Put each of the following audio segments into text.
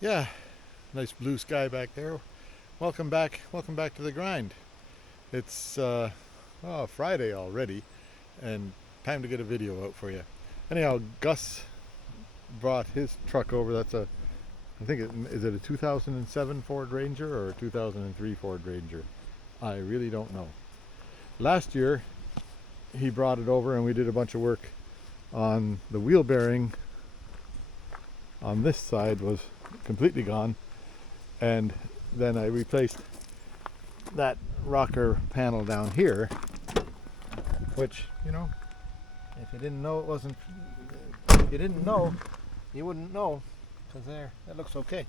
Yeah, nice blue sky back there. Welcome back to the grind. It's Friday already, and time to get a video out for you. Anyhow, Gus brought his truck over. Is it a 2007 Ford Ranger or a 2003 Ford Ranger? I really don't know. Last year, he brought it over, and we did a bunch of work on the wheel bearing. On this side was completely gone, and then I replaced that rocker panel down here, which, if you didn't know it wasn't, if you didn't know, you wouldn't know, because there, that looks okay.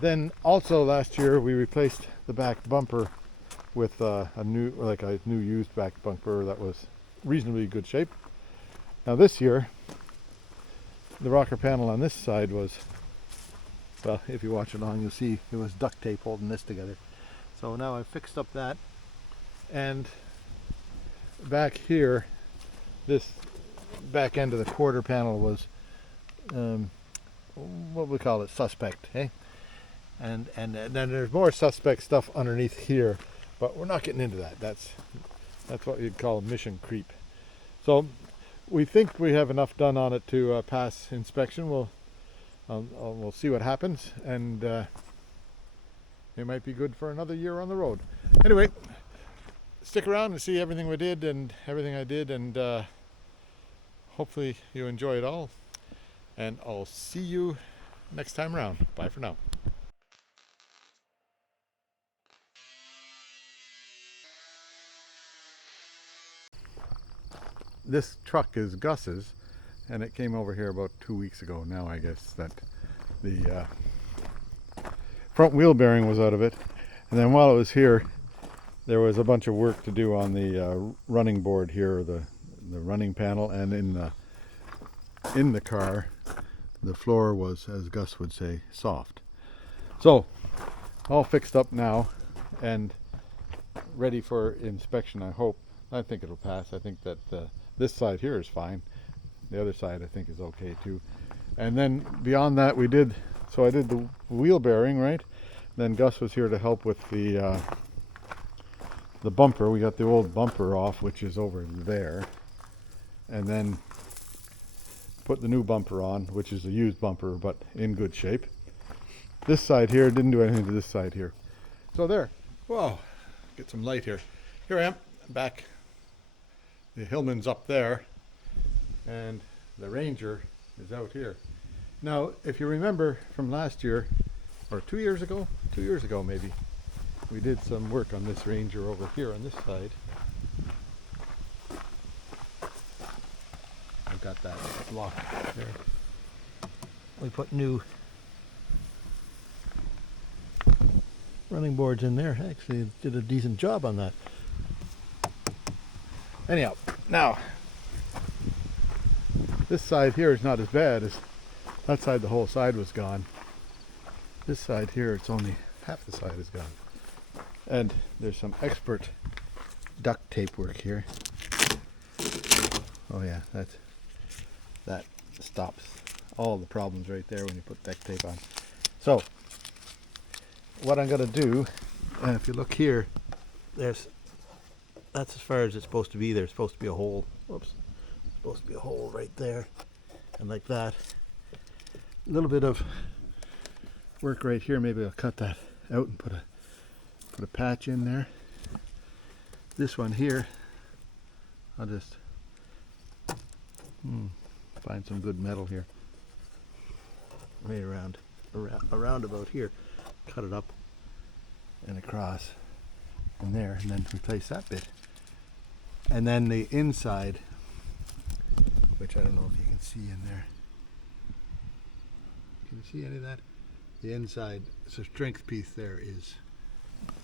Then also last year we replaced the back bumper with a new used back bumper that was reasonably good shape. Now this year, the rocker panel on this side was, well, if you watch along, you'll see it was duct tape holding this together. So now I've fixed up that, and back here, this back end of the quarter panel was, what we call it, suspect, eh? And then there's more suspect stuff underneath here, but we're not getting into that. That's what you'd call mission creep. So we think we have enough done on it to pass inspection. We'll see what happens, and it might be good for another year on the road. Anyway, stick around and see everything we did and everything I did, and hopefully you enjoy it all. And I'll see you next time around. Bye for now. This truck is Gus's, and it came over here about 2 weeks ago now, I guess, that the front wheel bearing was out of it. And then while it was here, there was a bunch of work to do on the running board here, the running panel, and in the car, the floor was, as Gus would say, soft. So, all fixed up now and ready for inspection, I hope. I think it'll pass. I think that this side here is fine. The other side I think is okay too. And then beyond that I did the wheel bearing, right? Then Gus was here to help with the bumper. We got the old bumper off, which is over there. And then put the new bumper on, which is a used bumper but in good shape. This side here didn't do anything to this side here. So there. Whoa, get some light here. Here I am, back. The Hillman's up there, and the Ranger is out here. Now, if you remember from last year, or 2 years ago maybe, we did some work on this Ranger over here on this side. I've got that lock there. We put new running boards in there. Actually, did a decent job on that. Anyhow, now this side here is not as bad as that side. The whole side was gone. This side here, it's only half the side is gone. And there's some expert duct tape work here. Oh yeah, that stops all the problems right there when you put duct tape on. So what I'm gonna do, and if you look here, that's as far as it's supposed to be. There's supposed to be a hole. Whoops. Supposed to be a hole right there, and like that. A little bit of work right here. Maybe I'll cut that out and put a patch in there. This one here, I'll just find some good metal here. Right around about here. Cut it up and across and there, and then replace that bit. And then the inside, which I don't know if you can see in there. Can you see any of that? The inside, so strength piece there is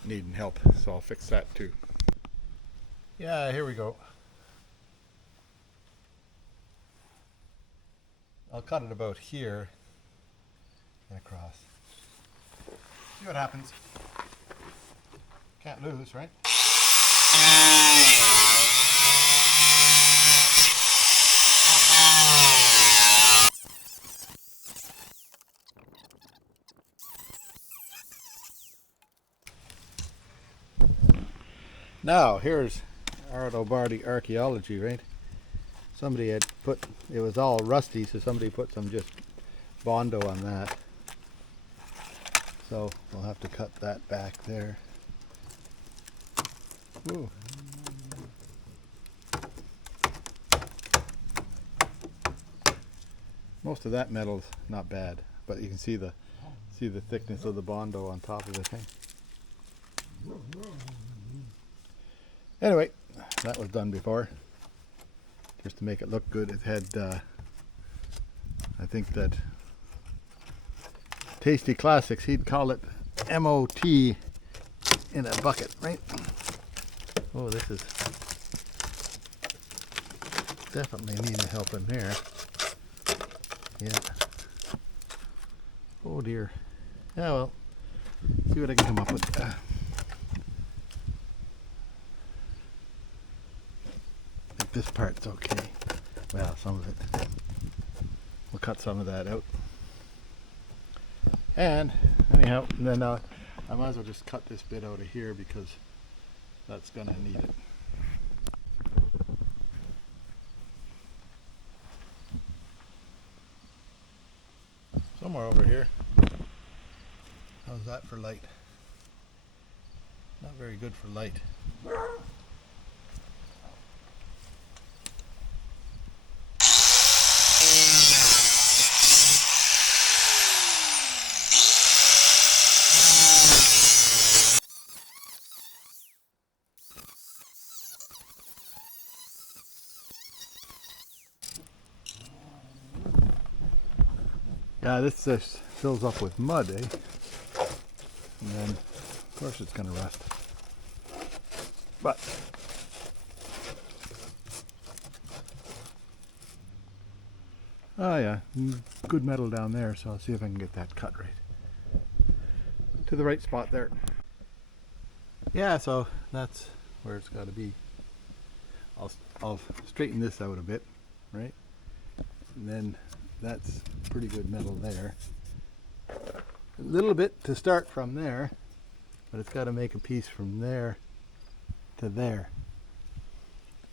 needing help, so I'll fix that too. Yeah, here we go. I'll cut it about here and across. See what happens. Can't lose, right? Now here's Ardo Barty archaeology, right? Somebody had put, it was all rusty, so somebody put some just Bondo on that. So we'll have to cut that back there. Ooh. Most of that metal's not bad, but you can see the thickness of the Bondo on top of it. Hey? Anyway, that was done before, just to make it look good. It had, I think that Tasty Classics, he'd call it MOT in a bucket, right? Oh, this is definitely needing help in there. Yeah. Oh dear. Yeah, well, see what I can come up with. I think this part's okay. Well, some of it. We'll cut some of that out. And anyhow, then I might as well just cut this bit out of here because that's gonna need it. Somewhere over here. How's that for light? Not very good for light. Yeah, this just fills up with mud, eh? And then, of course, it's going to rust. But oh yeah, good metal down there, so I'll see if I can get that cut right to the right spot there. Yeah, so that's where it's got to be. I'll straighten this out a bit, right? And then that's pretty good metal there. A little bit to start from there, but it's got to make a piece from there to there.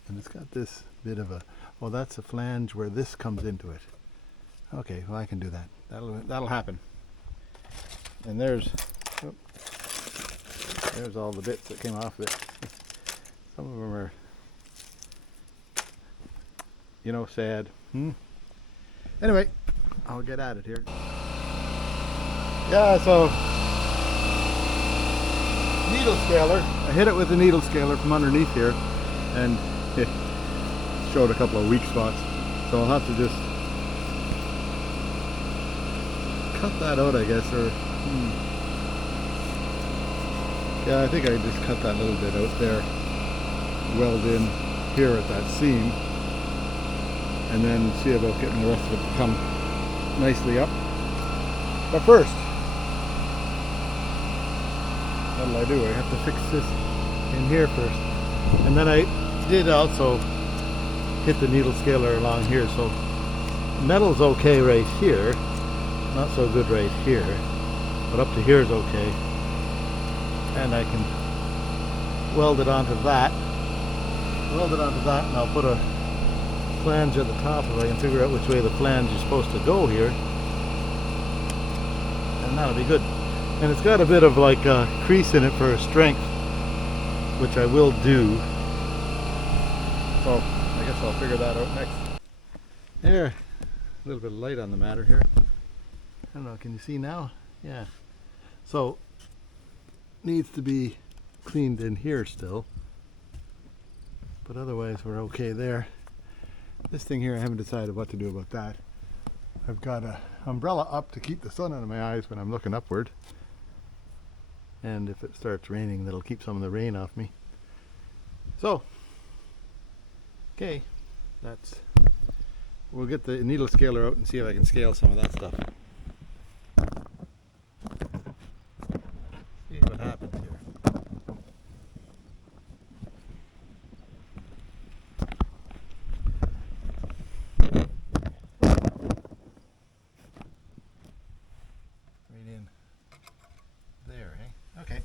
And it's got this bit of a, well, that's a flange where this comes into it. Okay, well, I can do that. That'll happen. And there's all the bits that came off of it. Some of them are, you know, sad. Anyway, I'll get at it here. Yeah, so needle scaler. I hit it with a needle scaler from underneath here, and it showed a couple of weak spots. So I'll have to just cut that out, I guess, or yeah, I think I just cut that little bit out there, weld in here at that seam, and then see about getting the rest of it to come nicely up. But first, what'll I do? I have to fix this in here first. And then I did also hit the needle scaler along here, so metal's okay right here, not so good right here, but up to here is okay. And I can weld it onto that. And I'll put a flange at the top if I can figure out which way the flange is supposed to go here. And that'll be good. And it's got a bit of like a crease in it for strength, which I will do. So I guess I'll figure that out next. There, a little bit of light on the matter here. I don't know, can you see now? Yeah. So needs to be cleaned in here still, but otherwise we're okay there. This thing here, I haven't decided what to do about that. I've got an umbrella up to keep the sun out of my eyes when I'm looking upward, and if it starts raining, that'll keep some of the rain off me. So okay, we'll get the needle scaler out and see if I can scale some of that stuff. See what happens here. Right in there, eh? Okay.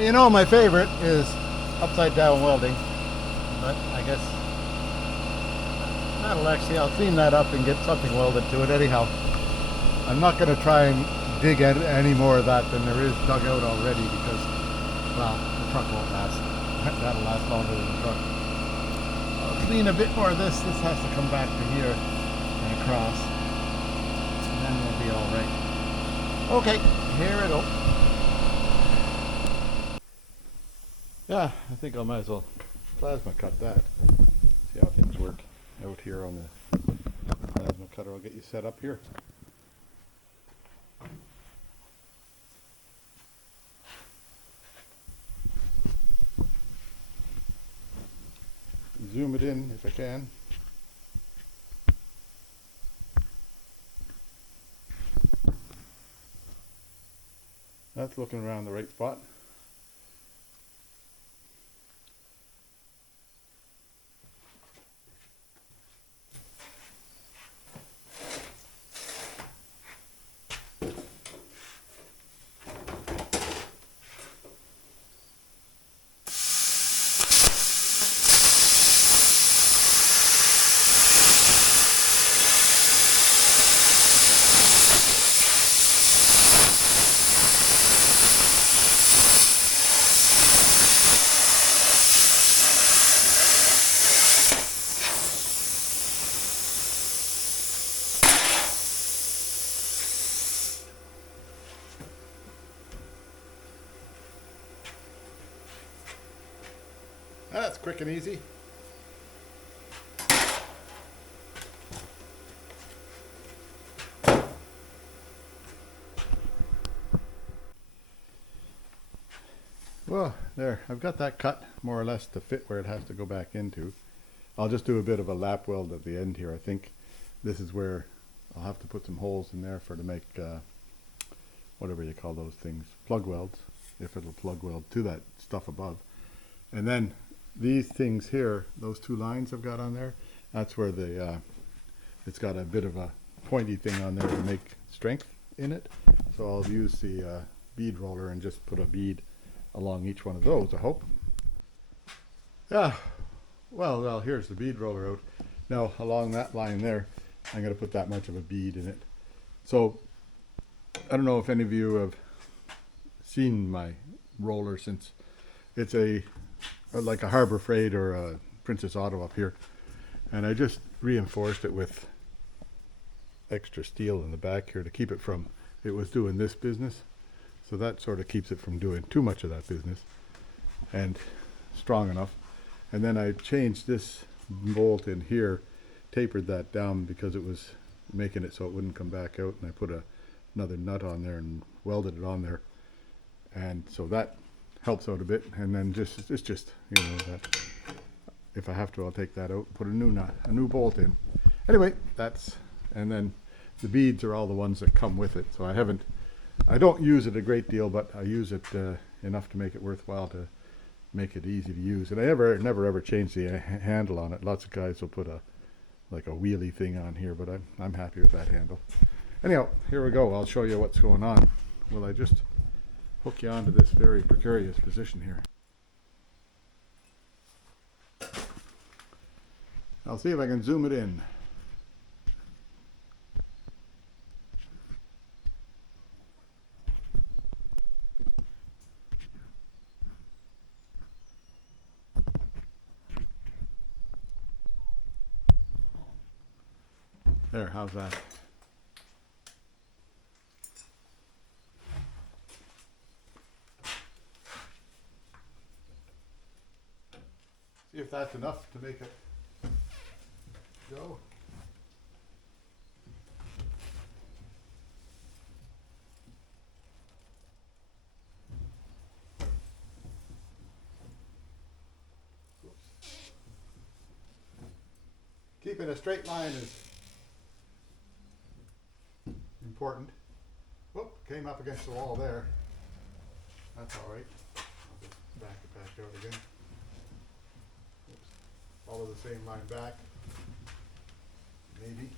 You know, my favorite is upside down welding, but I guess that'll actually, I'll clean that up and get something welded to it anyhow. I'm not going to try and dig at any more of that than there is dug out already because, well, the truck won't last. That'll last longer than the truck. I'll clean a bit more of this. This has to come back to here and across, and then we'll be all right. Okay, here we go. Yeah, I think I might as well plasma cut that. See how things work out here on the plasma cutter. I'll get you set up here. Zoom it in if I can. That's looking around the right spot. That's quick and easy. Well, there, I've got that cut more or less to fit where it has to go back into. I'll just do a bit of a lap weld at the end here. I think this is where I'll have to put some holes in there to make whatever you call those things, plug welds, if it'll plug weld to that stuff above. And then these things here, those two lines I've got on there, that's where the it's got a bit of a pointy thing on there to make strength in it. So I'll use the bead roller and just put a bead along each one of those, I hope. Yeah, well, here's the bead roller out. Now along that line there, I'm going to put that much of a bead in it. So I don't know if any of you have seen my roller, since it's like a Harbor Freight or a Princess Auto up here, and I just reinforced it with extra steel in the back here to keep it from, it was doing this business, so that sort of keeps it from doing too much of that business, and strong enough. And then I changed this bolt in here, tapered that down because it was making it so it wouldn't come back out, and I put another nut on there and welded it on there, and so that helps out a bit. And then it's just, you know, that if I have to, I'll take that out, put a new nut, a new bolt in. Anyway, that's, and then the beads are all the ones that come with it. So I don't use it a great deal, but I use it enough to make it worthwhile, to make it easy to use. And I never ever change the handle on it. Lots of guys will put like a wheelie thing on here, but I'm happy with that handle. Anyhow, here we go. I'll show you what's going on. Will I just hook you onto this very precarious position here? I'll see if I can zoom it in. There, how's that? See if that's enough to make it go. Keeping a straight line is important. Whoop, came up against the wall there. That's all right. I'll just back it back out again. Oops. Follow the same line back. Maybe.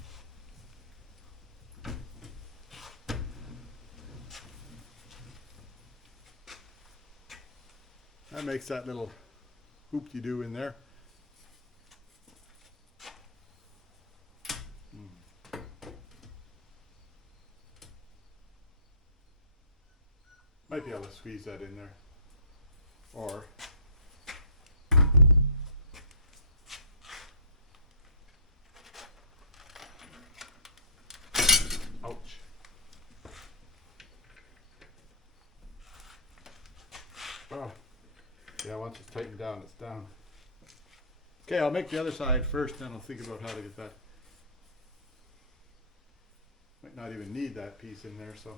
makes that little hoop-de-doo in there. Might be able to squeeze that in there. Or ouch. Oh. Yeah, once it's tightened down, it's down. Okay, I'll make the other side first, then I'll think about how to get that. Might not even need that piece in there, so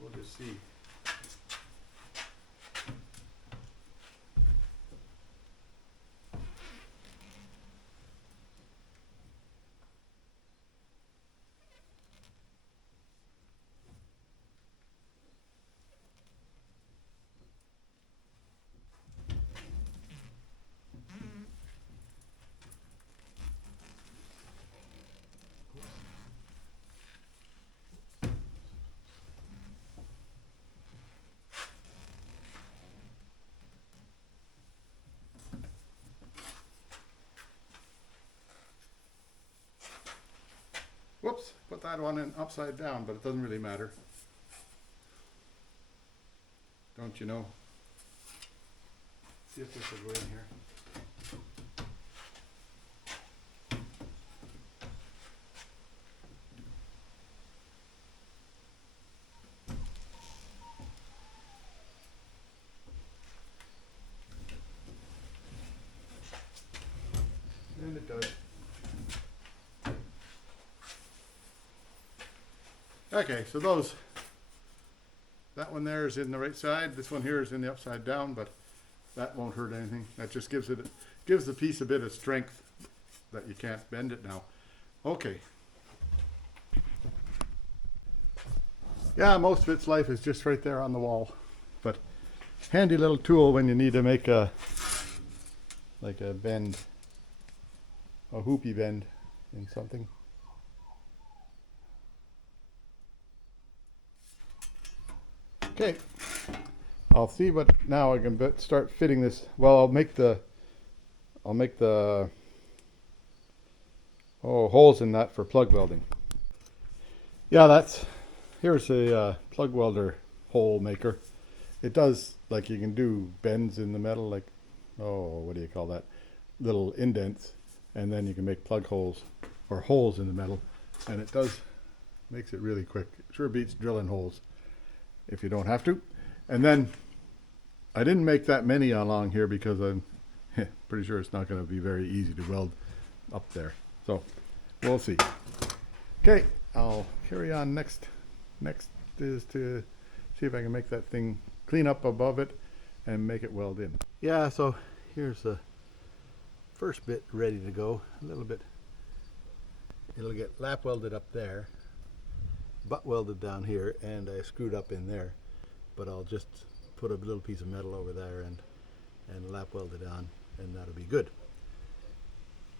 we'll just see. Whoops, put that one in upside down, but it doesn't really matter. Don't you know? See if this will go in here. And it does. Okay, so that one there is in the right side. This one here is in the upside down, but that won't hurt anything. That just gives the piece a bit of strength that you can't bend it now. Okay. Yeah, most of its life is just right there on the wall, but handy little tool when you need to make a bend, a hoopy bend in something. Okay, I'll see what now I can start fitting this. Well, I'll make the holes in that for plug welding. Yeah, here's a plug welder hole maker. It does, like, you can do bends in the metal, like, what do you call that? Little indents, and then you can make plug holes or holes in the metal, and it makes it really quick. It sure beats drilling holes if you don't have to. And then I didn't make that many along here because I'm pretty sure it's not going to be very easy to weld up there. So we'll see. Okay, I'll carry on. Next is to see if I can make that thing clean up above it and make it weld in. Yeah, so here's the first bit ready to go. A little bit, it'll get lap welded up there, butt welded down here, and I screwed up in there, but I'll just put a little piece of metal over there and lap weld it on, and that'll be good.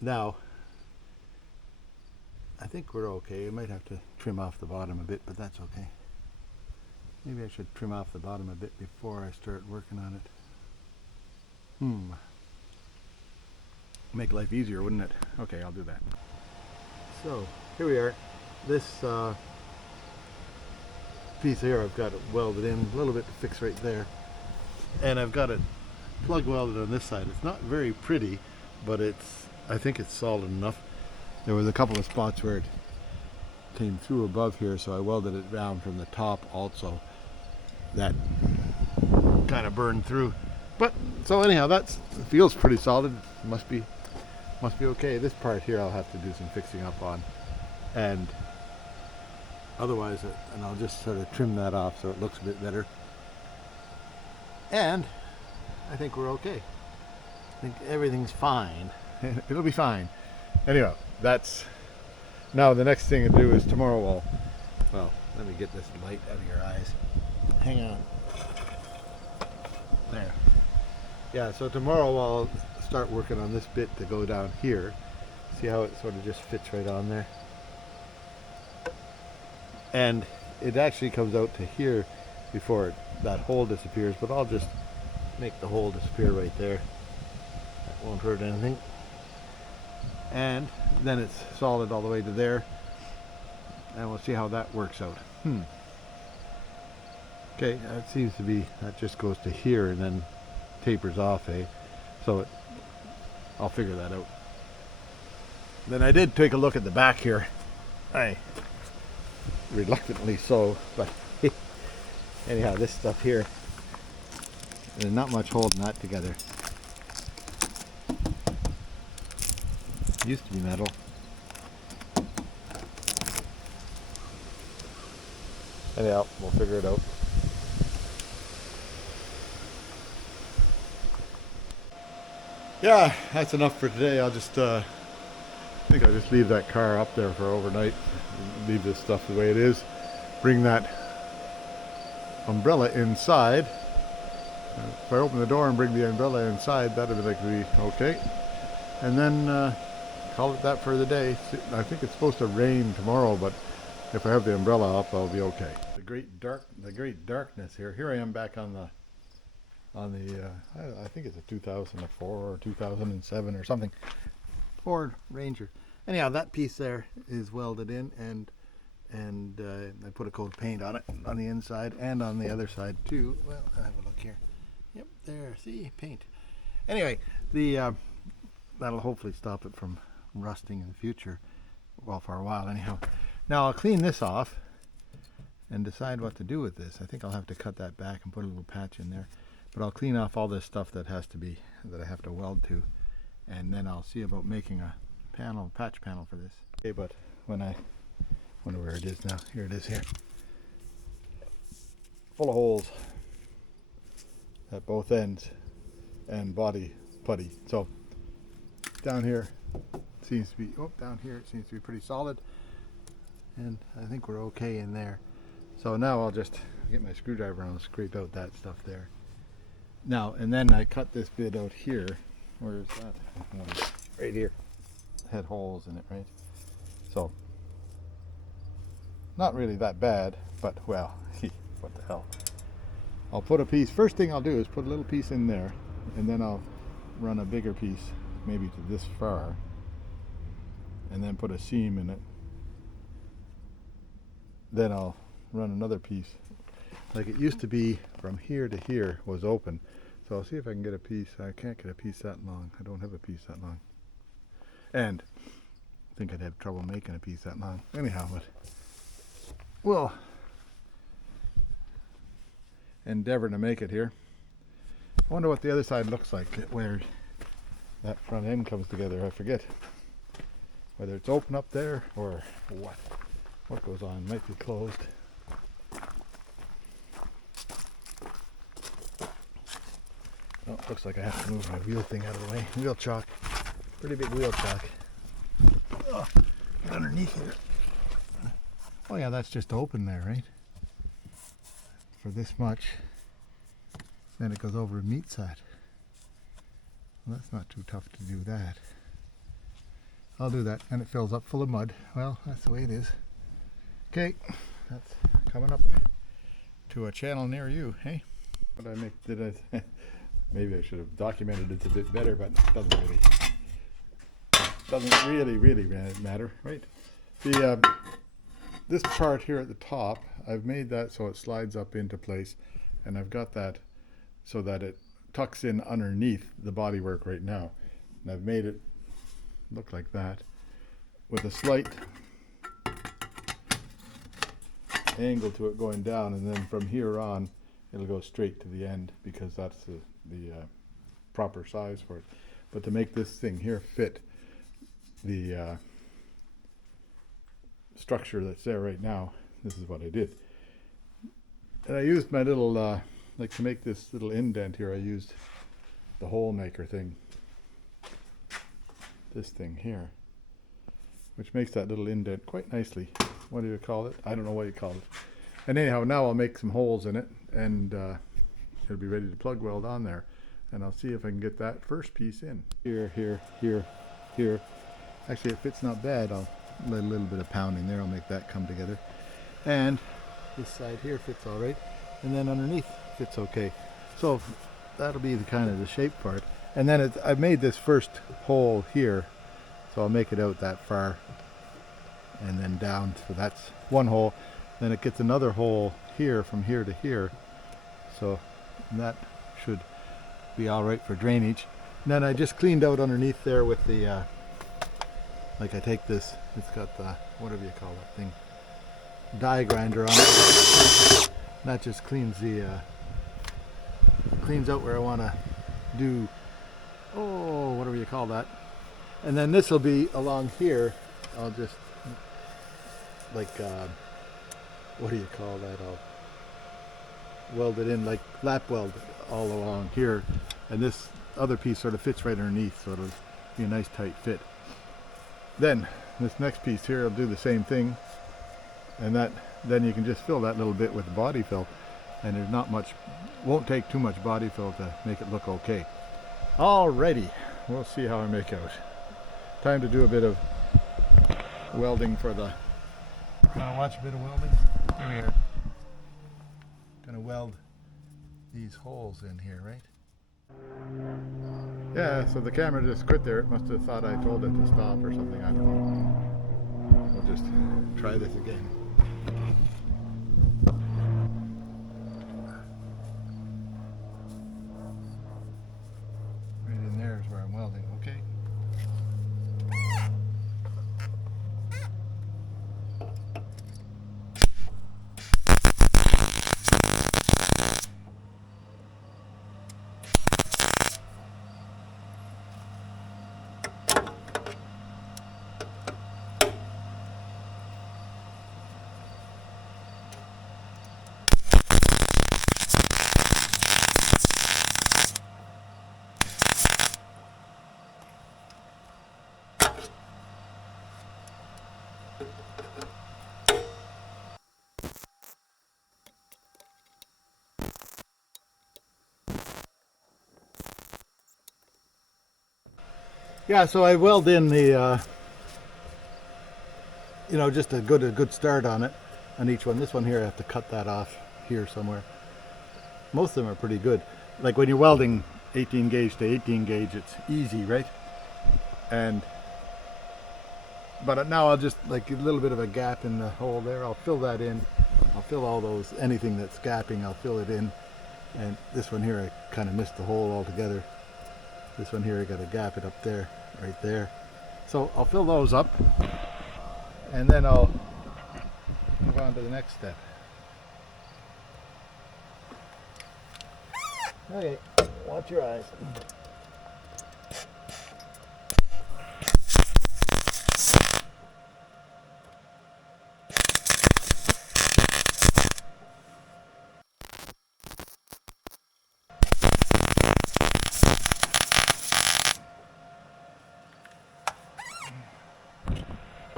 Now I think we're okay. I might have to trim off the bottom a bit, but that's okay. Maybe I should trim off the bottom a bit before I start working on it. Make life easier, wouldn't it? Okay, I'll do that. So here we are. This piece here I've got it welded in a little bit to fix right there, and I've got it plug welded on this side. It's not very pretty, but I think it's solid enough. There was a couple of spots where it came through above here, so I welded it down from the top also. That kind of burned through, but so anyhow, it feels pretty solid. Must be okay. This part here I'll have to do some fixing up on, and otherwise, and I'll just sort of trim that off so it looks a bit better. And I think we're okay. I think everything's fine. It'll be fine. Anyway, now the next thing to do is tomorrow let me get this light out of your eyes. Hang on. There. Yeah, so tomorrow I'll start working on this bit to go down here. See how it sort of just fits right on there? And it actually comes out to here before that hole disappears, but I'll just make the hole disappear right there. That won't hurt anything. And then it's solid all the way to there. And we'll see how that works out. Okay, that seems to be, that just goes to here and then tapers off, eh? So I'll figure that out. Then I did take a look at the back here. Reluctantly so, but anyhow, this stuff here, there's not much holding that together. Used to be metal. Anyhow, we'll figure it out. Yeah, that's enough for today. I'll just I think I'll just leave that car up there for overnight. Leave this stuff the way it is. Bring that umbrella inside. If I open the door and bring the umbrella inside, that'll be okay. And then call it that for the day. I think it's supposed to rain tomorrow, but if I have the umbrella up, I'll be okay. The great darkness here. Here I am back on the I think it's a 2004 or 2007 or something, Ford Ranger. Anyhow, that piece there is welded in, and I put a coat of paint on it on the inside and on the other side too. Well, I have a look here. Yep, there. See, paint. Anyway, the that'll hopefully stop it from rusting in the future. Well, for a while anyhow. Now I'll clean this off and decide what to do with this. I think I'll have to cut that back and put a little patch in there. But I'll clean off all this stuff that has to be, that I have to weld to, and then I'll see about making a panel, patch panel for this. Okay, but when I wonder where it is now. Here it is here. Full of holes at both ends and body putty. So down here seems to be, down here it seems to be pretty solid, and I think we're okay in there. So now I'll just get my screwdriver and I'll scrape out that stuff there. Now, and then I cut this bit out here. Where is that? Right here. Had holes in it, right? So, not really that bad, but well, what the hell. I'll put a piece, first thing I'll do is put a little piece in there, and then I'll run a bigger piece, maybe to this far, and then put a seam in it. Then I'll run another piece. Like it used to be from here to here was open. So I'll see if I can get a piece. I can't get a piece that long. I don't have a piece that long. And I think I'd have trouble making a piece that long. Anyhow, but we'll endeavor to make it here. I wonder what the other side looks like, where that front end comes together. I forget whether it's open up there or what goes on. Might be closed. Oh, looks like I have to move my wheel thing out of the way. Wheel chock. Pretty big wheel chock. Oh, get underneath here. Oh yeah, that's just open there, right? For this much. Then it goes over a meat side. Well, that's not too tough to do that. I'll do that. And it fills up full of mud. Well, that's the way it is. Okay, that's coming up to a channel near you, hey? What did I make? Maybe I should have documented it a bit better, but it doesn't really matter, right? The this part here at the top, I've made that so it slides up into place, and I've got that so that it tucks in underneath the bodywork right now. And I've made it look like that with a slight angle to it going down, and then from here on it'll go straight to the end because that's the proper size for it. But to make this thing here fit the structure that's there right now, this is what I did. And I used my little like to make this little indent here, I used the hole maker thing, this thing here, which makes that little indent quite nicely. What do you call it? I don't know what you call it. And anyhow, now I'll make some holes in it, and it'll be ready to plug weld on there. And I'll see if I can get that first piece in. Here, here, here, here. Actually, it fits not bad. I'll let a little bit of pounding there. I'll make that come together. And this side here fits all right. And then underneath fits okay. So that'll be the kind of the shape part. And then I've made this first hole here, so I'll make it out that far and then down. So that's one hole. Then it gets another hole here from here to here. So that should be all right for drainage. And then I just cleaned out underneath there with the, like I take this, it's got the, whatever you call that thing, die grinder on it. That just cleans the, cleans out where I want to do, oh, whatever you call that. And then this will be along here. I'll just, like, what do you call that? I'll weld it in, like lap weld all along here. And this other piece sort of fits right underneath, so it'll be a nice tight fit. Then this next piece here, I'll do the same thing. And that, then you can just fill that little bit with the body fill. And there's not much, won't take too much body fill to make it look okay. Alrighty, we'll see how I make out. Time to do a bit of welding for the, wanna watch a bit of welding? Here we are. Gonna weld these holes in here, right? Yeah, so the camera just quit there. It must have thought I told it to stop or something, I don't know. We'll just try this again. Right in there is where I'm welding, okay? Yeah, so I weld in the, you know, just a good start on it, on each one. This one here, I have to cut that off here somewhere. Most of them are pretty good. Like when you're welding 18 gauge to 18 gauge, it's easy, right? But now I'll just, like a little bit of a gap in the hole there, I'll fill that in. I'll fill all those, anything that's gapping, I'll fill it in. And this one here, I kind of missed the hole altogether. This one here, I got to gap it up there, right there. So I'll fill those up, and then I'll move on to the next step. Okay, watch your eyes.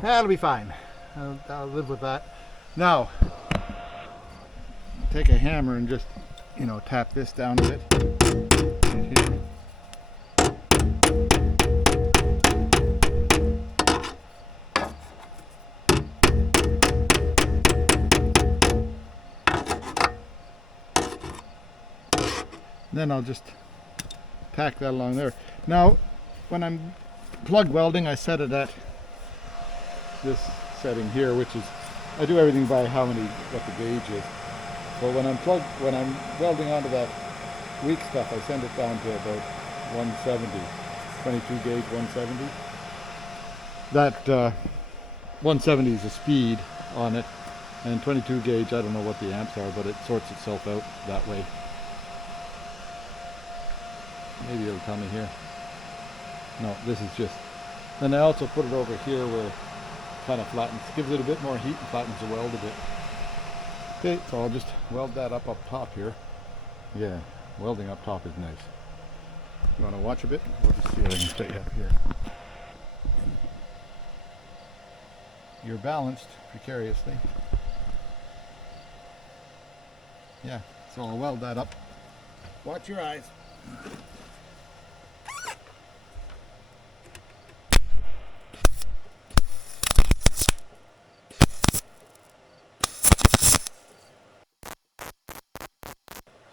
That'll be fine. I'll live with that. Now, take a hammer and just, you know, tap this down a bit. Right here. Then I'll just tack that along there. Now, when I'm plug welding, I set it at this setting here, which is, I do everything by what the gauge is. So when I'm welding onto that weak stuff, I send it down to about 170, 22 gauge 170. That 170 is the speed on it, and 22 gauge, I don't know what the amps are, but it sorts itself out that way. Maybe it'll tell me here. No, this is just, then I also put it over here where kind of flattens, gives it a bit more heat and flattens the weld a bit. Okay, so I'll just weld that up top here. Yeah, welding up top is nice. You want to watch a bit? We'll just see if I can set you up here. You're balanced precariously. Yeah, so I'll weld that up. Watch your eyes.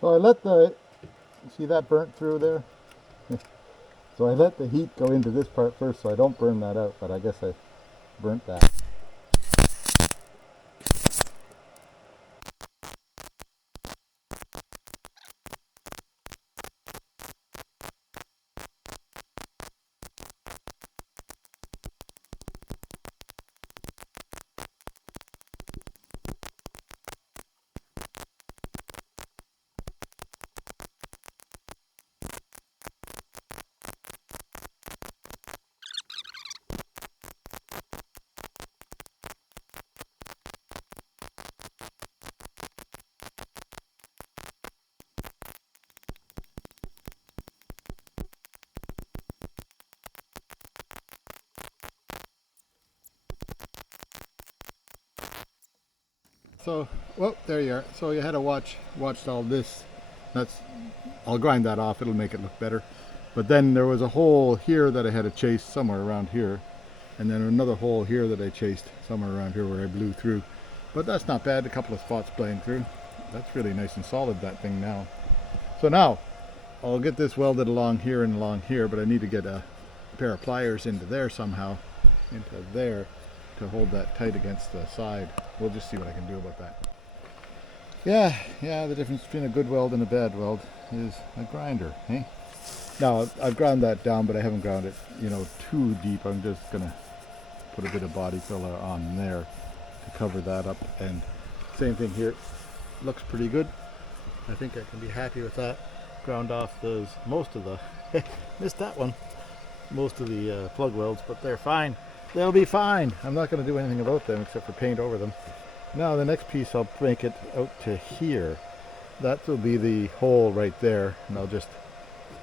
So I let the, See that burnt through there? So I let the heat go into this part first so I don't burn that out, but I guess I burnt that. So, well, there you are. So you had to watched all this. I'll grind that off. It'll make it look better. But then there was a hole here that I had to chase somewhere around here. And then another hole here that I chased somewhere around here where I blew through. But that's not bad. A couple of spots blowing through. That's really nice and solid, that thing now. So now, I'll get this welded along here and along here, but I need to get a pair of pliers into there somehow. Into there. To hold that tight against the side. We'll just see what I can do about that. Yeah, the difference between a good weld and a bad weld is a grinder, eh? Now, I've ground that down, but I haven't ground it, too deep. I'm just gonna put a bit of body filler on there to cover that up. And same thing here. Looks pretty good. I think I can be happy with that. Ground off most of the, missed that one, most of the plug welds, but they're fine. They'll be fine. I'm not going to do anything about them except for paint over them. Now the next piece, I'll make it out to here. That will be the hole right there, and I'll just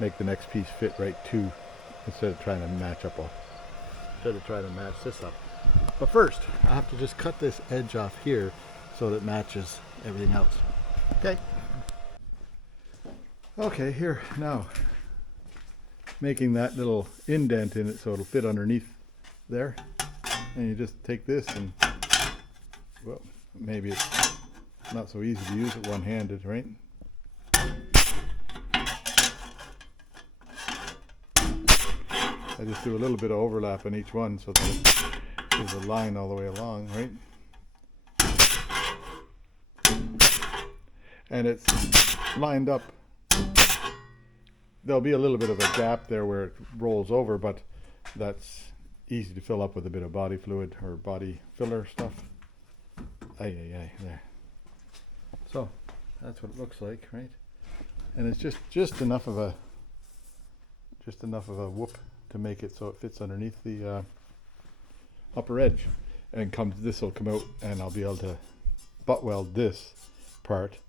make the next piece fit right too, instead of trying to match this up. But first, I have to just cut this edge off here so that it matches everything else. Okay, here now, making that little indent in it so it'll fit underneath there, and you just take this and, well, maybe it's not so easy to use it one-handed, right? I just do a little bit of overlap on each one so that there's a line all the way along, right? And it's lined up. There'll be a little bit of a gap there where it rolls over, but that's easy to fill up with a bit of body fluid or body filler stuff. There. So that's what it looks like, right? And it's just enough of a whoop to make it so it fits underneath the upper edge. And this will come out, and I'll be able to butt weld this part.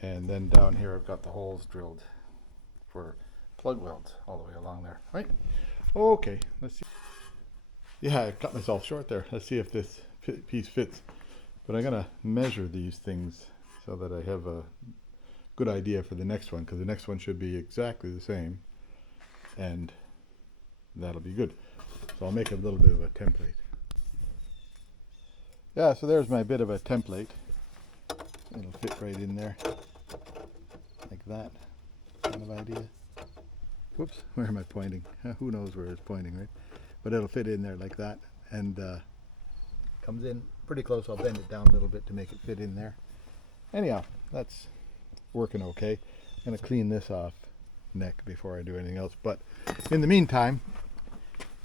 And then down here I've got the holes drilled for plug welds all the way along there, right? Okay, let's see. Yeah, I cut myself short there. Let's see if this piece fits. But I'm going to measure these things so that I have a good idea for the next one, because the next one should be exactly the same. And that'll be good. So I'll make a little bit of a template. Yeah, so there's my bit of a template. It'll fit right in there. Like that kind of idea. Whoops, where am I pointing? Who knows where it's pointing, right? But it'll fit in there like that, and comes in pretty close. I'll bend it down a little bit to make it fit in there. Anyhow, that's working okay. I'm going to clean this off neck before I do anything else. But in the meantime,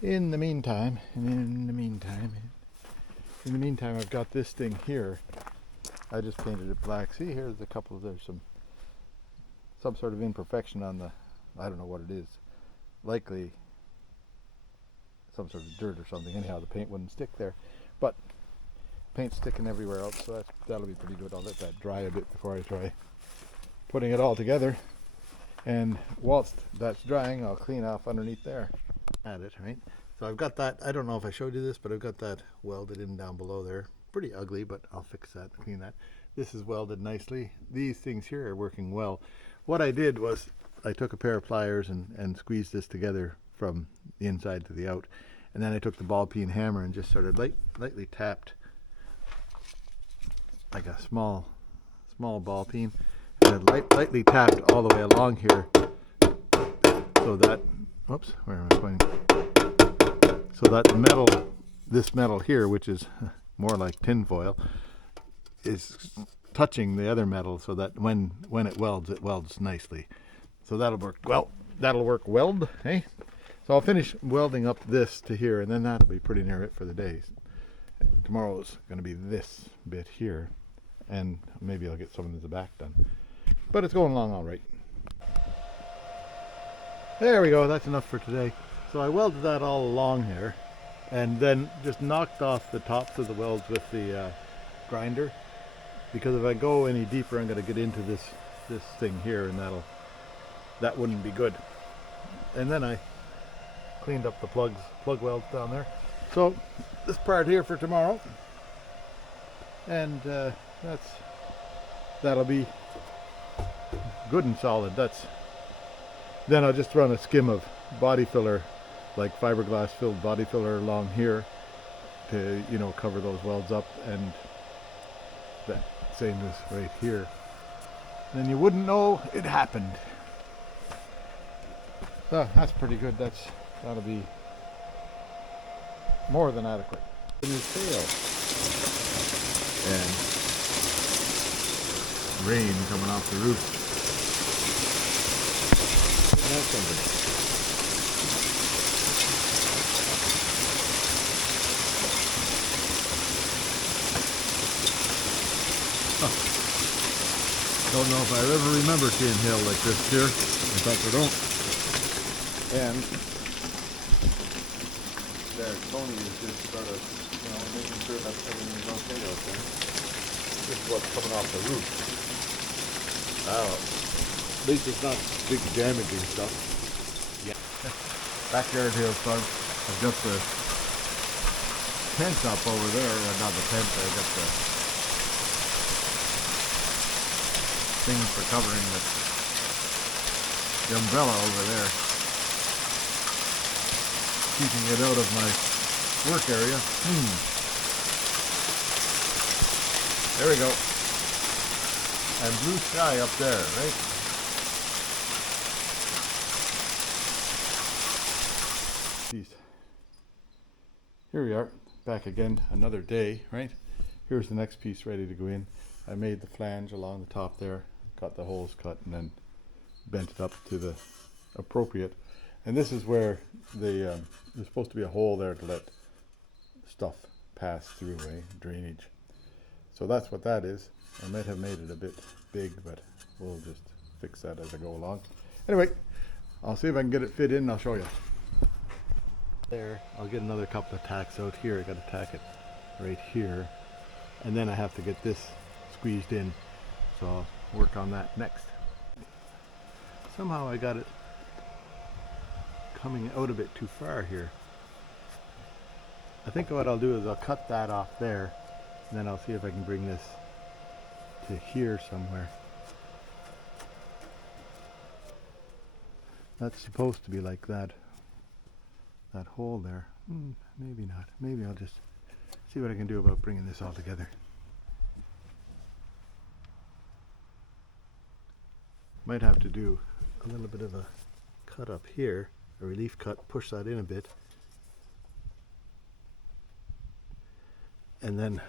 I've got this thing here. I just painted it black. See, there's some sort of imperfection on the, I don't know what it is. Likely some sort of dirt or something. Anyhow, the paint wouldn't stick there. But paint's sticking everywhere else, so that'll be pretty good. I'll let that dry a bit before I try putting it all together. And whilst that's drying, I'll clean off underneath there. Add it, right? So I've got that, I don't know if I showed you this, but I've got that welded in down below there. Pretty ugly, but I'll fix that, clean that. This is welded nicely. These things here are working well. What I did was I took a pair of pliers and squeezed this together from the inside to the out. And then I took the ball peen hammer and just sort of lightly tapped like a small ball peen. And lightly tapped all the way along here, so that, oops, where am I pointing? So that metal, this metal here, which is more like tin foil, is touching the other metal, so that when it welds nicely. So that'll work well. That'll work weld, eh? So I'll finish welding up this to here, and then that'll be pretty near it for the day. Tomorrow's going to be this bit here, and maybe I'll get some of the back done. But it's going along all right. There we go. That's enough for today. So I welded that all along here, and then just knocked off the tops of the welds with the grinder, because if I go any deeper, I'm going to get into this thing here, and that wouldn't be good. And then I cleaned up the plug welds down there. So this part here for tomorrow, and that'll be good and solid. Then I'll just run a skim of body filler, like fiberglass filled body filler along here to, you know, cover those welds up, and that same as right here. Then you wouldn't know it happened. So that's pretty good. That'll be more than adequate. In his tail. And rain coming off the roof. That's something. Don't know if I ever remember seeing hail like this here. In fact, I don't. And there, Tony is just sort of, you know, making sure that everything is okay out there. This is what's coming off the roof. At least it's not big damaging stuff. Yeah. Backyard hail storm. I've got the tent up over there. Not the tent, I got the thing for covering the umbrella over there, keeping it out of my work area. There we go. And blue sky up there, right? Jeez. Here we are, back again, another day, right? Here's the next piece ready to go in. I made the flange along the top there, got the holes cut, and then bent it up to the appropriate. And this is where there's supposed to be a hole there to let stuff pass through, drainage. So that's what that is. I might have made it a bit big, but we'll just fix that as I go along. Anyway, I'll see if I can get it fit in, and I'll show you. There, I'll get another couple of tacks out here. I got to tack it right here, and then I have to get this squeezed in, so I'll work on that next. Somehow I got it coming out a bit too far here. I think what I'll do is I'll cut that off there, and then I'll see if I can bring this to here somewhere. That's supposed to be like that hole there. Maybe not. Maybe I'll just see what I can do about bringing this all together. Might have to do a little bit of a cut up here, a relief cut, push that in a bit, and then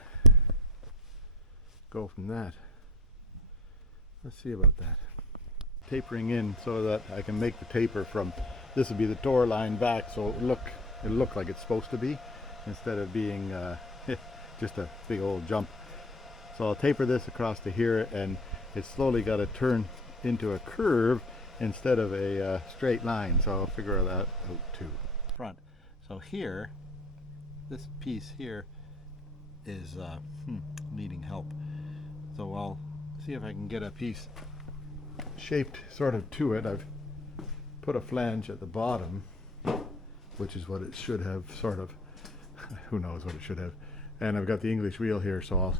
go from that. Let's see about that. Tapering in so that I can make the taper from, this would be the door line back, so it'll look like it's supposed to be, instead of being just a big old jump. So I'll taper this across to here, and it's slowly got to turn into a curve instead of a straight line, so I'll figure that out too. Front. So here, this piece here is needing help. So I'll see if I can get a piece shaped sort of to it. I've put a flange at the bottom, which is what it should have, sort of. Who knows what it should have. And I've got the English wheel here, so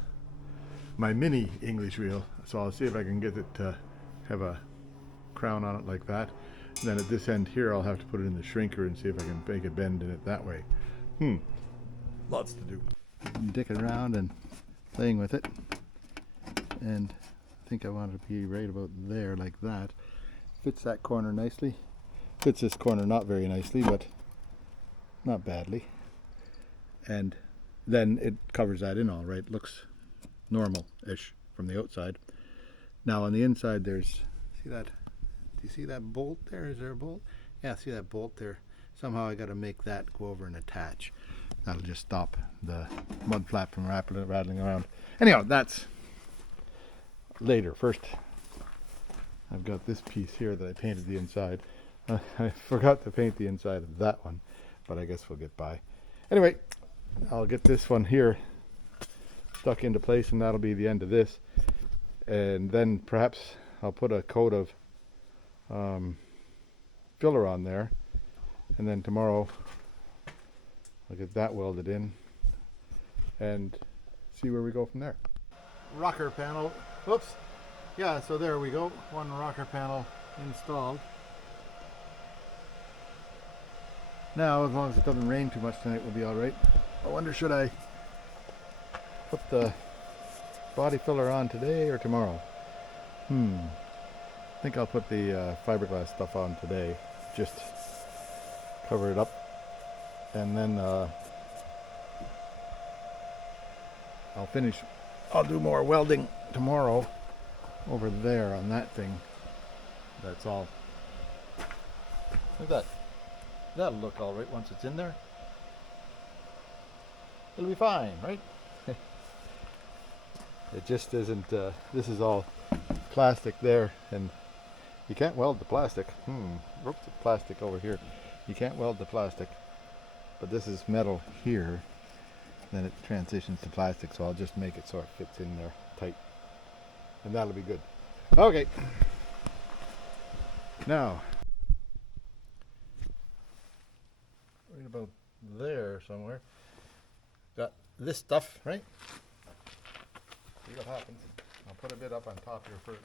my mini English wheel, so I'll see if I can get it to have a crown on it like that. And then at this end here, I'll have to put it in the shrinker and see if I can make a bend in it that way. Lots to do. Dicking around and playing with it, and I think I want it to be right about there, like that. Fits that corner nicely. Fits this corner not very nicely, but not badly. And then it covers that in all right. Looks normal-ish from the outside. Now on the inside there's, see that? Do you see that bolt there? Is there a bolt? Yeah, see that bolt there? Somehow I got to make that go over and attach. That'll just stop the mud flap from rattling around. Anyhow, that's later. First, I've got this piece here that I painted the inside. I forgot to paint the inside of that one, but I guess we'll get by. Anyway, I'll get this one here stuck into place, and that'll be the end of this. And then perhaps I'll put a coat of filler on there, and then tomorrow I'll get that welded in and see where we go from there. Rocker panel, whoops, yeah, so there we go, one rocker panel installed. Now, as long as it doesn't rain too much tonight, we'll be all right. I wonder, should I put the body filler on today or tomorrow? I think I'll put the fiberglass stuff on today. Just cover it up, and then I'll finish. I'll do more welding tomorrow over there on that thing. That's all. Look at that. That'll look all right once it's in there. It'll be fine, right? It just isn't. This is all plastic there, and you can't weld the plastic. Oops, plastic over here. You can't weld the plastic, but this is metal here. Then it transitions to plastic, so I'll just make it so it fits in there tight, and that'll be good. Okay. Now, right about there somewhere, got this stuff, right? See what happens. I'll put a bit up on top here first.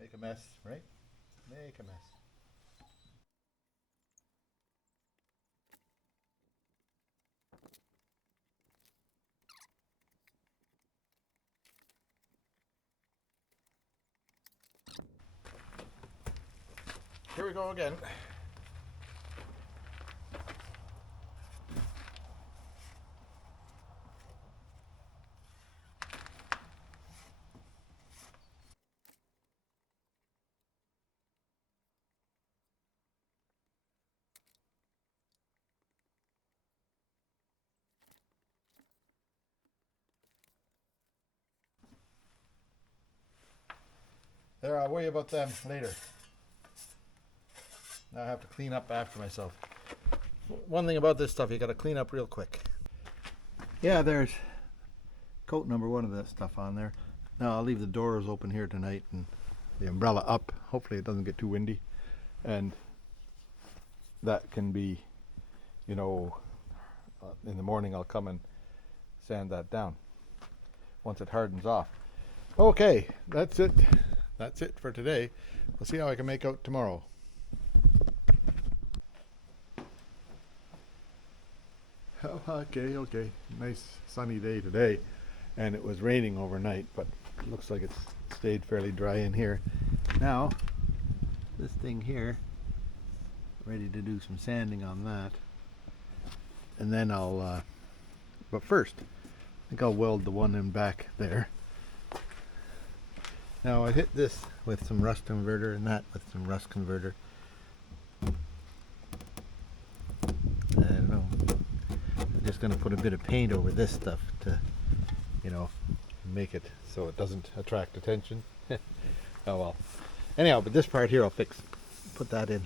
Make a mess, right? Make a mess. Here we go again. There, I'll worry about them later. Now I have to clean up after myself. One thing about this stuff, you got to clean up real quick. Yeah, there's coat number 1 of that stuff on there. Now I'll leave the doors open here tonight and the umbrella up. Hopefully it doesn't get too windy. And that can be, you know, in the morning I'll come and sand that down once it hardens off. Okay, that's it. That's it for today. We'll see how I can make out tomorrow. Okay. Nice sunny day today, and it was raining overnight, but it looks like it's stayed fairly dry in here. Now, this thing here, ready to do some sanding on that, and then I'll, but first, I think I'll weld the one in back there. Now I hit this with some rust converter and that with some rust converter. I don't know. I'm just going to put a bit of paint over this stuff to, you know, make it so it doesn't attract attention. Oh well. Anyhow, but this part here I'll fix. Put that in.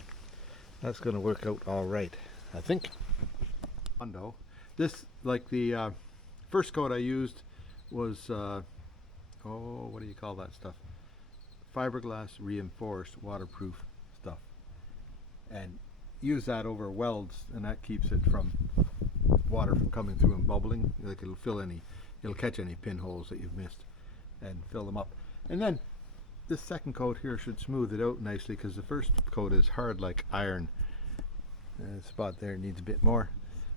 That's going to work out all right, I think. This, like the first coat I used was what do you call that stuff? Fiberglass reinforced waterproof stuff. And use that over welds, and that keeps it from water from coming through and bubbling. Like it'll catch any pinholes that you've missed and fill them up. And then this second coat here should smooth it out nicely, because the first coat is hard like iron. The spot there needs a bit more,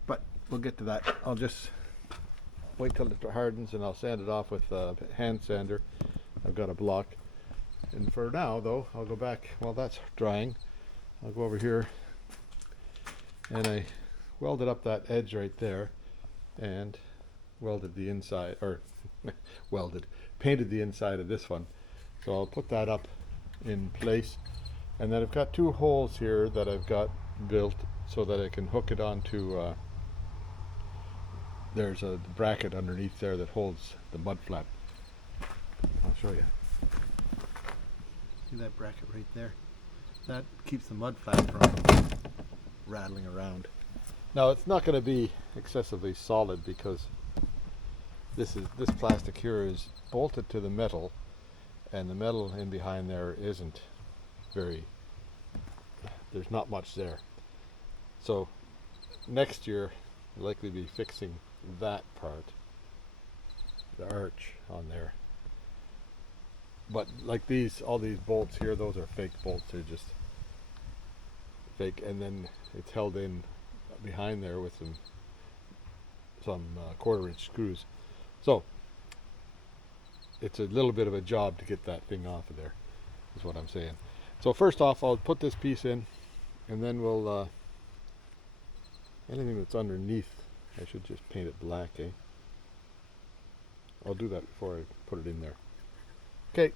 but we'll get to that. I'll just wait till it hardens and I'll sand it off with a hand sander. I've got a block. And for now though, I'll go back while that's drying. I'll go over here and I welded up that edge right there and welded the inside, or painted the inside of this one. So I'll put that up in place, and then I've got two holes here that I've got built so that I can hook it onto there's a bracket underneath there that holds the mud flap. I'll show you. See that bracket right there? That keeps the mud flap from rattling around. Now it's not going to be excessively solid because this plastic here is bolted to the metal, and the metal in behind there isn't very, there's not much there. So next year I'll likely be fixing that part, the arch on there. But like these, all these bolts here, those are fake bolts. They're just fake, and then it's held in behind there with some 1/4-inch screws. So it's a little bit of a job to get that thing off of there, is what I'm saying. So first off, I'll put this piece in, and then we'll anything that's underneath, I should just paint it black, eh? I'll do that before I put it in there. Okay,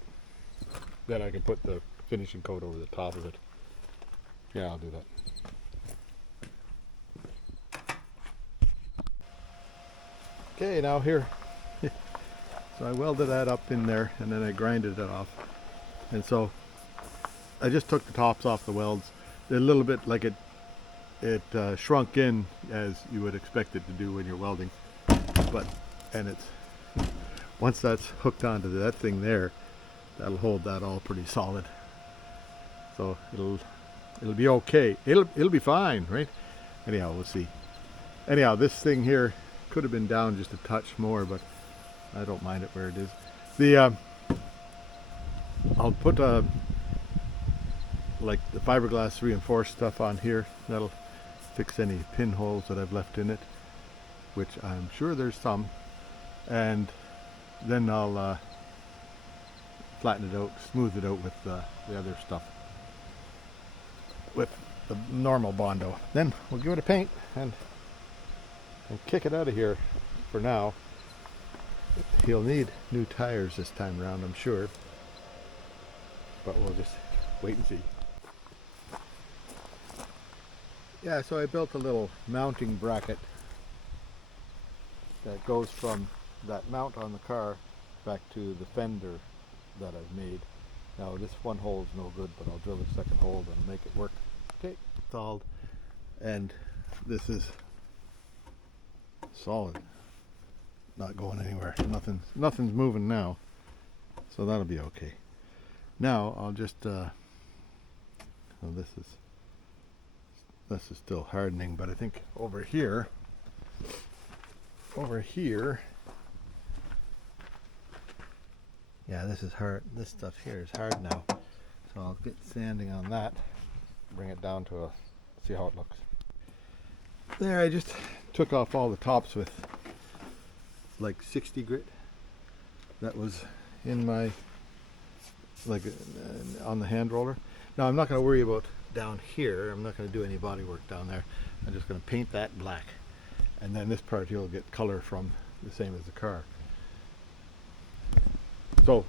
then I can put the finishing coat over the top of it. Yeah, I'll do that. Okay, now here, so I welded that up in there and then I grinded it off. And so I just took the tops off the welds. They're a little bit like it shrunk in, as you would expect it to do when you're welding. And it's, once that's hooked onto that thing there, that'll hold that all pretty solid. So it'll be okay. It'll be fine, right? Anyhow, we'll see. Anyhow, this thing here could have been down just a touch more, but I don't mind it where it is. I'll put like the fiberglass reinforced stuff on here. That'll fix any pinholes that I've left in it, which I'm sure there's some. And then I'll flatten it out, smooth it out with the other stuff, with the normal Bondo. Then we'll give it a paint and kick it out of here. For now, he'll need new tires this time around, I'm sure, but we'll just wait and see. Yeah, so I built a little mounting bracket that goes from that mount on the car back to the fender that I've made. Now this one hole is no good, but I'll drill a second hole and make it work. Okay, installed, and this is solid, not going anywhere. Nothing's moving now, so that'll be okay. Now I'll just well, this is still hardening, but I think over here, yeah, this is hard. This stuff here is hard now, so I'll get sanding on that, bring it down to see how it looks. There, I just took off all the tops with like 60 grit that was in my, like on the hand roller. Now I'm not going to worry about down here. I'm not going to do any body work down there. I'm just going to paint that black, and then this part you'll get color from, the same as the car. So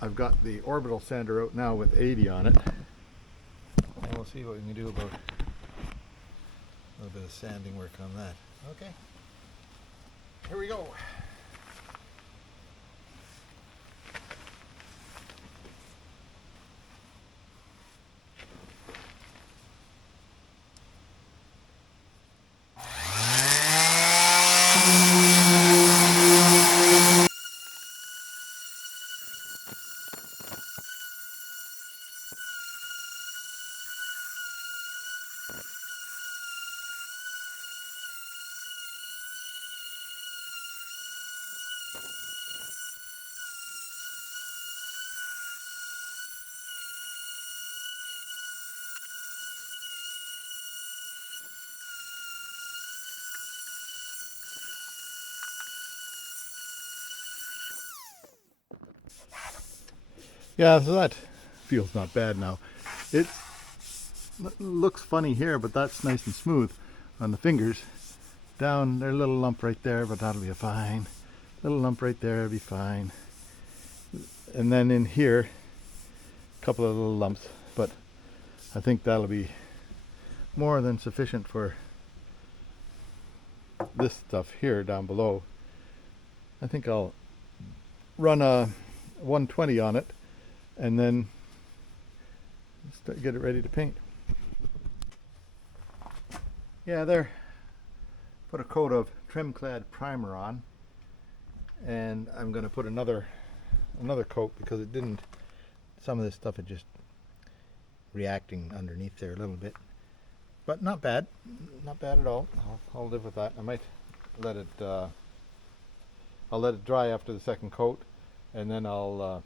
I've got the orbital sander out now with 80 on it, and we'll see what we can do about a little bit of sanding work on that. Okay, here we go. Yeah, so that feels not bad now. It looks funny here, but that's nice and smooth on the fingers. Down there's a little lump right there, but that'll be fine. Little lump right there, it'll be fine. And then in here, a couple of little lumps, but I think that'll be more than sufficient for this stuff here down below. I think I'll run a 120 on it and then get it ready to paint. Yeah, there. Put a coat of Trimclad primer on, and I'm going to put another coat because it didn't. Some of this stuff is just reacting underneath there a little bit, but not bad, not bad at all. I'll live with that. I might let it. I'll let it dry after the second coat, and then I'll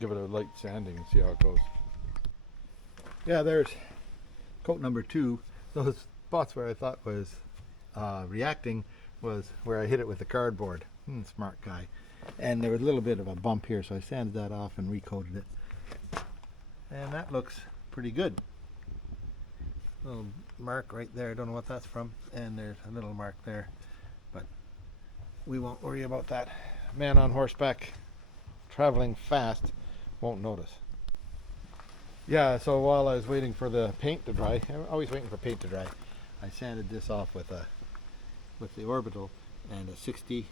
give it a light sanding and see how it goes. Yeah, there's coat number 2. Those spots where I thought was reacting was where I hit it with the cardboard. Smart guy. And there was a little bit of a bump here, so I sanded that off and recoated it. And that looks pretty good. Little mark right there, I don't know what that's from. And there's a little mark there, but we won't worry about that. Man on horseback traveling fast won't notice. Yeah, so while I was waiting for the paint to dry, I'm always waiting for paint to dry, I sanded this off with the orbital and a 60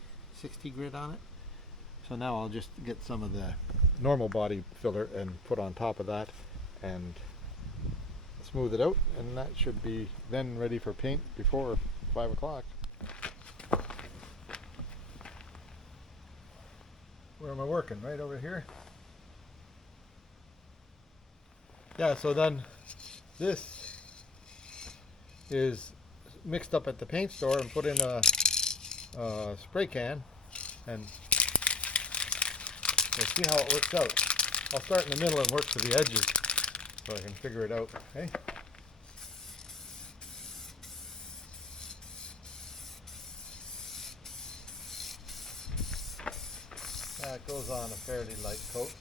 grit on it. So now I'll just get some of the normal body filler and put on top of that and smooth it out, and that should be then ready for paint before 5 o'clock. Where am I working? Right over here? Yeah, so then this is mixed up at the paint store and put in a spray can, and we'll see how it works out. I'll start in the middle and work to the edges so I can figure it out. Okay? That goes on a fairly light coat.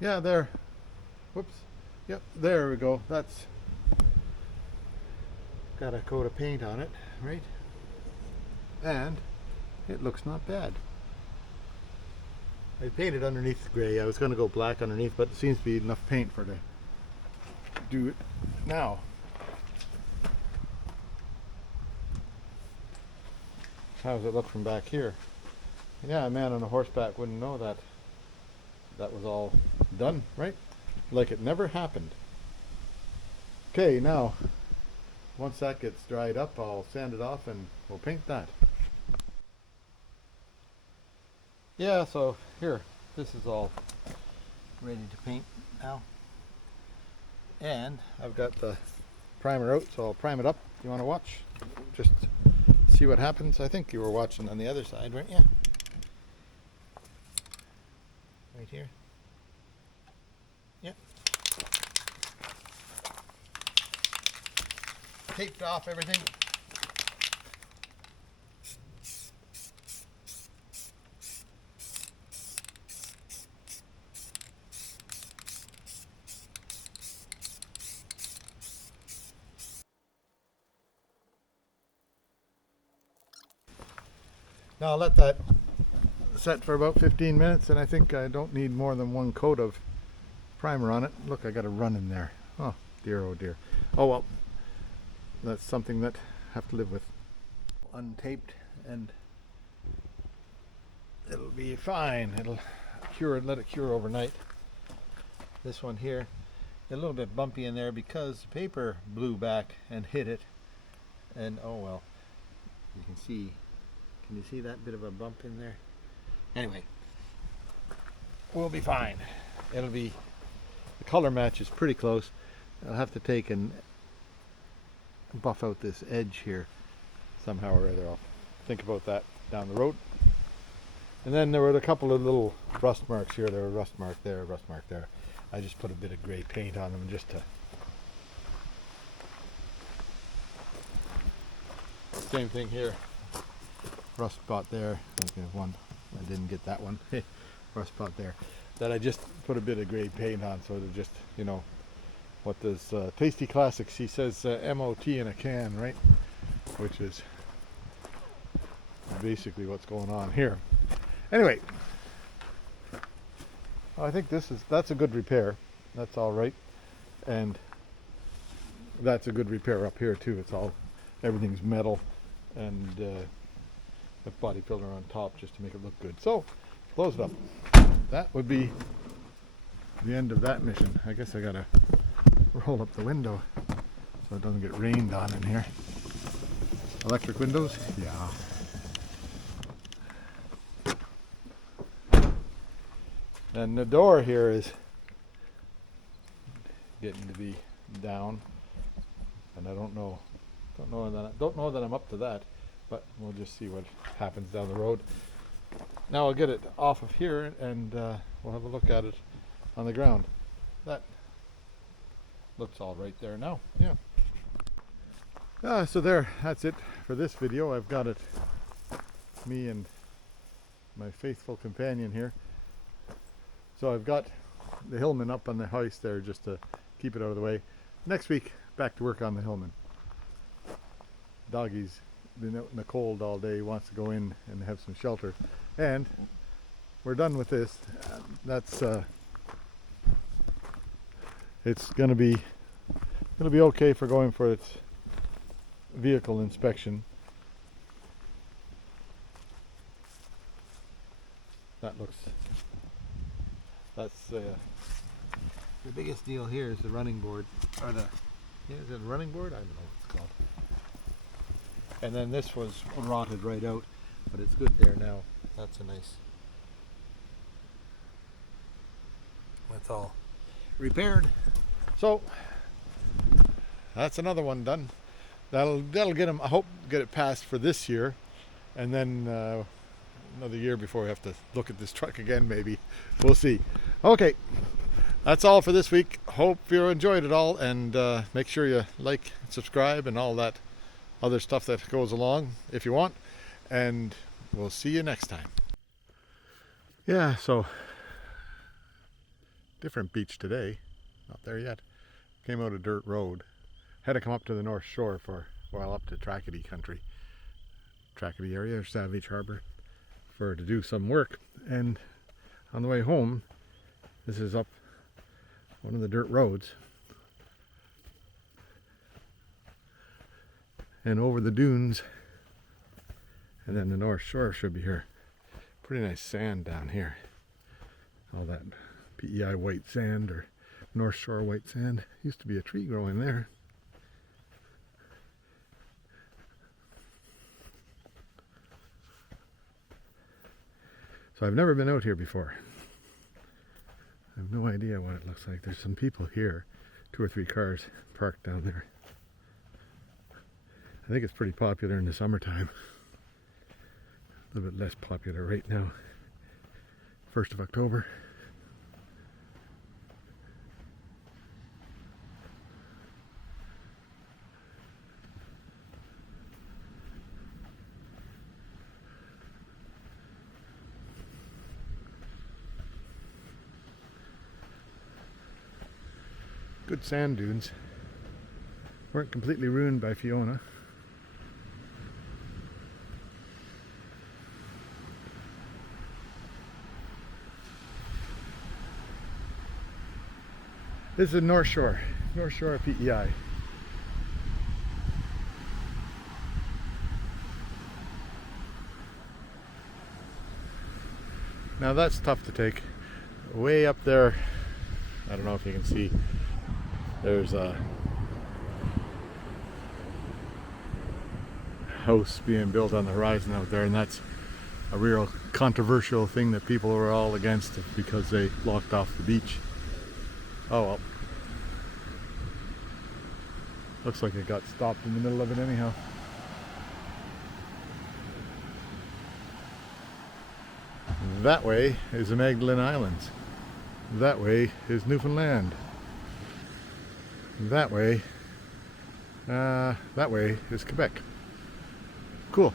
Yeah, there. Whoops. Yep, there we go. That's got a coat of paint on it, right? And it looks not bad. I painted underneath gray. I was going to go black underneath, but it seems to be enough paint for to do it now. How does it look from back here? Yeah, a man on a horseback wouldn't know that that was all done, right? Like it never happened. Okay, now once that gets dried up, I'll sand it off and we'll paint that. Yeah, so here, this is all ready to paint now. And I've got the primer out, so I'll prime it up. You want to watch? Just see what happens. I think you were watching on the other side, weren't you? Right here. Yep. Taped off everything. Now I'll let that set for about 15 minutes, and I think I don't need more than one coat of primer on it. Look, I got a run in there. Oh dear, oh dear. Oh well, that's something that I have to live with. Untaped, and it'll be fine. It'll cure, let it cure overnight. This one here, a little bit bumpy in there because the paper blew back and hit it, and oh well, you can see, Can you see that bit of a bump in there? Anyway, we'll be fine. It'll be, the color match is pretty close. I'll have to take and buff out this edge here somehow or other. I'll think about that down the road. And then there were a couple of little rust marks here. There were rust mark there, rust mark there. I just put a bit of gray paint on them just to... Same thing here. Rust spot there. Okay, one. I didn't get that one. Rust spot there. That I just put a bit of gray paint on, so to just, you know, what does Tasty Classics, he says MOT in a can, right? Which is basically what's going on here. Anyway, I think that's a good repair. That's all right. And that's a good repair up here too. It's all, everything's metal and the body filler on top just to make it look good. So, close it up. That would be the end of that mission. I guess I gotta roll up the window so it doesn't get rained on in here. Electric windows? Yeah. And the door here is getting to be down, and I don't know that I'm up to that, but we'll just see what happens down the road. Now I'll get it off of here and we'll have a look at it on the ground. That looks all right there now. Yeah. So there, that's it for this video. I've got it, me and my faithful companion here. So I've got the Hillman up on the hoist there just to keep it out of the way. Next week, back to work on the Hillman. Doggie's been out in the cold all day, wants to go in and have some shelter. And we're done with this. That's it's gonna be okay for going for its vehicle inspection. That's the biggest deal here is the running board, or the, is it a running board? I don't know what it's called. And then this was rotted right out, but it's good there now. That's a nice. That's all repaired. So that's another one done. That'll get him. I hope get it passed for this year, and then another year before we have to look at this truck again. Maybe we'll see. Okay, that's all for this week. Hope you enjoyed it all, and make sure you like, subscribe, and all that other stuff that goes along if you want. And we'll see you next time. Yeah, so different beach today. Not there yet. Came out a dirt road. Had to come up to the North Shore up to Tracadie country, Tracadie area, or Savage Harbor, to do some work. And on the way home, this is up one of the dirt roads, and over the dunes, and then the North Shore should be here. Pretty nice sand down here. All that PEI white sand, or North Shore white sand. Used to be a tree growing there. So I've never been out here before. I have no idea what it looks like. There's some people here, 2 or 3 cars parked down there. I think it's pretty popular in the summertime. A little bit less popular right now. 1st of October. Good sand dunes. Weren't completely ruined by Fiona. This is North Shore PEI. Now that's tough to take. Way up there, I don't know if you can see, there's a house being built on the horizon out there, and that's a real controversial thing that people were all against because they blocked off the beach. Oh well. Looks like it got stopped in the middle of it anyhow. That way is the Magdalen Islands. That way is Newfoundland. That way is Quebec. Cool.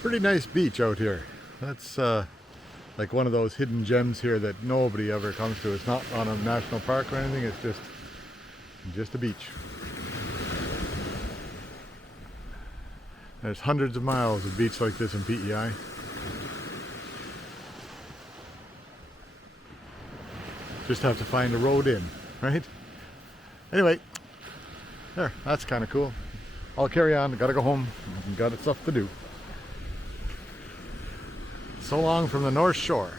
Pretty nice beach out here. That's like one of those hidden gems here that nobody ever comes to. It's not on a national park or anything, it's just a beach. There's hundreds of miles of beach like this in PEI. Just have to find a road in, right? Anyway, there, that's kind of cool. I'll carry on, gotta go home, got stuff to do. So long from the North Shore.